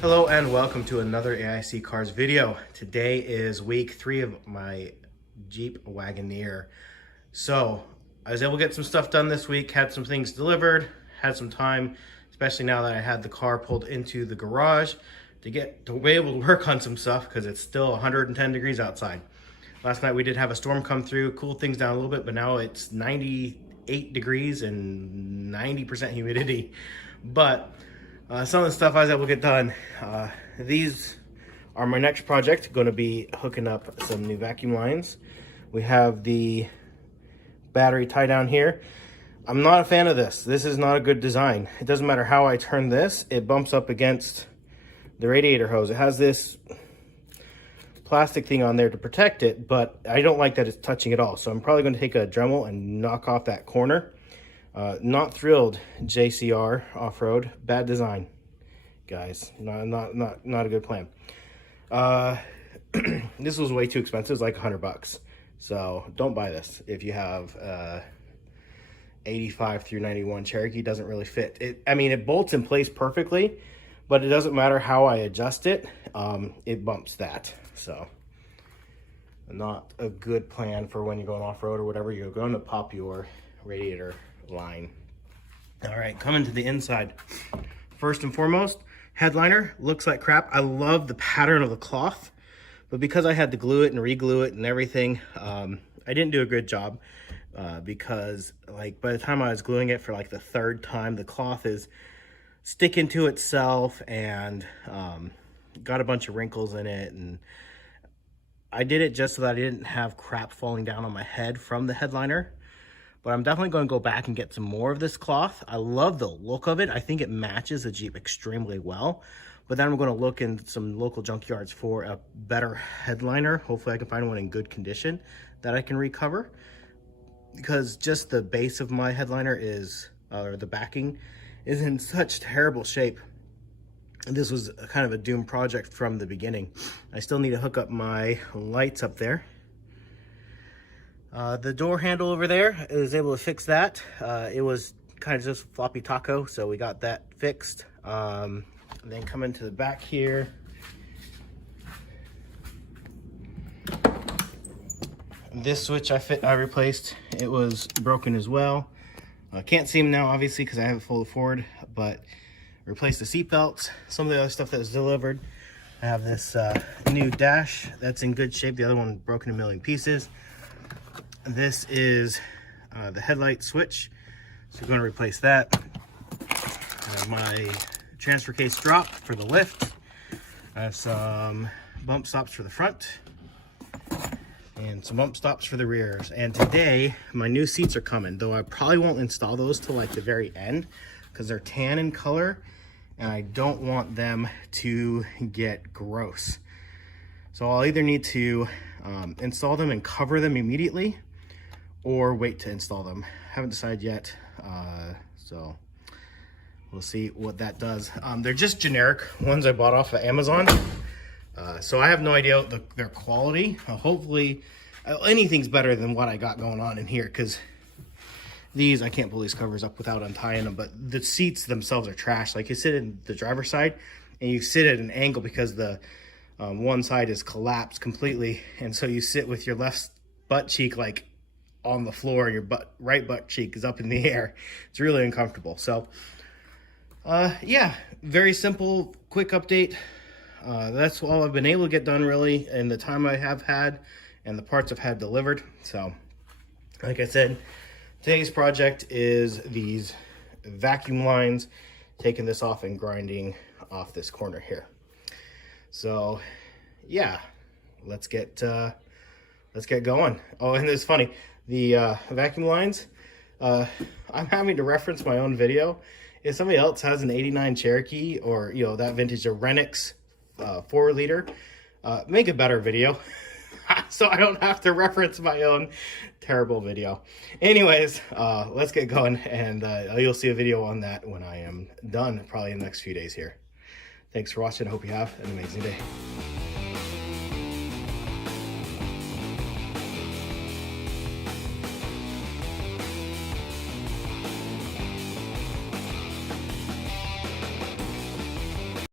Hello and welcome to another AIC Cars video. Today is week 3 of my Jeep Wagoneer. So I was able to get some stuff done this week, had some things delivered, had some time, especially now that I had the car pulled into the garage to be able to work on some stuff because it's still 110 degrees outside. Last night we did have a storm come through, cooled things down a little bit, but now it's 98 degrees and 90% humidity. But some of the stuff I was able to get done. These are my next project. Going to be hooking up some new vacuum lines. We have the battery tie down here. I'm not a fan of this. This is not a good design. It doesn't matter how I turn this, it bumps up against the radiator hose. It has this plastic thing on there to protect it, but I don't like that it's touching it all. So I'm probably going to take a Dremel and knock off that corner. Not thrilled, JCR off-road. Bad design, guys. Not a good plan. This was way too expensive. It's like $100. So don't buy this if you have 85 through 91 Cherokee. Doesn't really fit. I mean, it bolts in place perfectly, but it doesn't matter how I adjust it. It bumps that. So not a good plan for when you're going off-road or whatever. You're going to pop your radiator line. All right, coming to the inside. First and foremost, headliner looks like crap. I love the pattern of the cloth, but because I had to glue it and re-glue it and everything, I didn't do a good job because like by the time I was gluing it for like the third time, the cloth is sticking to itself and got a bunch of wrinkles in it. And I did it just so that I didn't have crap falling down on my head from the headliner. But I'm definitely going to go back and get some more of this cloth. I love the look of it. I think it matches the Jeep extremely well. But then I'm going to look in some local junkyards for a better headliner. Hopefully I can find one in good condition that I can recover. Because just the base of my headliner is, or the backing, is in such terrible shape. This was kind of a doomed project from the beginning. I still need to hook up my lights up there. The door handle over there, I was able to fix that. It was kind of just floppy taco, so we got that fixed. And then coming to the back here, this switch I replaced. It was broken as well. I can't see them now, obviously, because I have it folded forward, but replaced the seat belts. Some of the other stuff that was delivered. I have this new dash that's in good shape. The other one broken in a million pieces. This is the headlight switch, so we're going to replace that. My transfer case drop for the lift. I have some bump stops for the front and some bump stops for the rears. And today my new seats are coming, though I probably won't install those till like the very end because they're tan in color and I don't want them to get gross. So I'll either need to install them and cover them immediately or wait to install them. Haven't decided yet, so we'll see what that does. They're just generic ones I bought off of Amazon, so I have no idea their quality. Hopefully anything's better than what I got going on in here, because these, I can't pull these covers up without untying them, but the seats themselves are trash. Like you sit in the driver's side and you sit at an angle because the one side is collapsed completely, and so you sit with your left butt cheek like on the floor and your right butt cheek is up in the air. It's really uncomfortable. So yeah, very simple, quick update. That's all I've been able to get done really in the time I have had and the parts I've had delivered. So like I said, today's project is these vacuum lines, taking this off and grinding off this corner here. So yeah, let's get going. Oh, and it's funny, the vacuum lines, I'm having to reference my own video. If somebody else has an 89 Cherokee or, you know, that vintage Renix 4-liter, make a better video so I don't have to reference my own terrible video. Anyways, let's get going, and you'll see a video on that when I am done, probably in the next few days here. Thanks for watching. I hope you have an amazing day.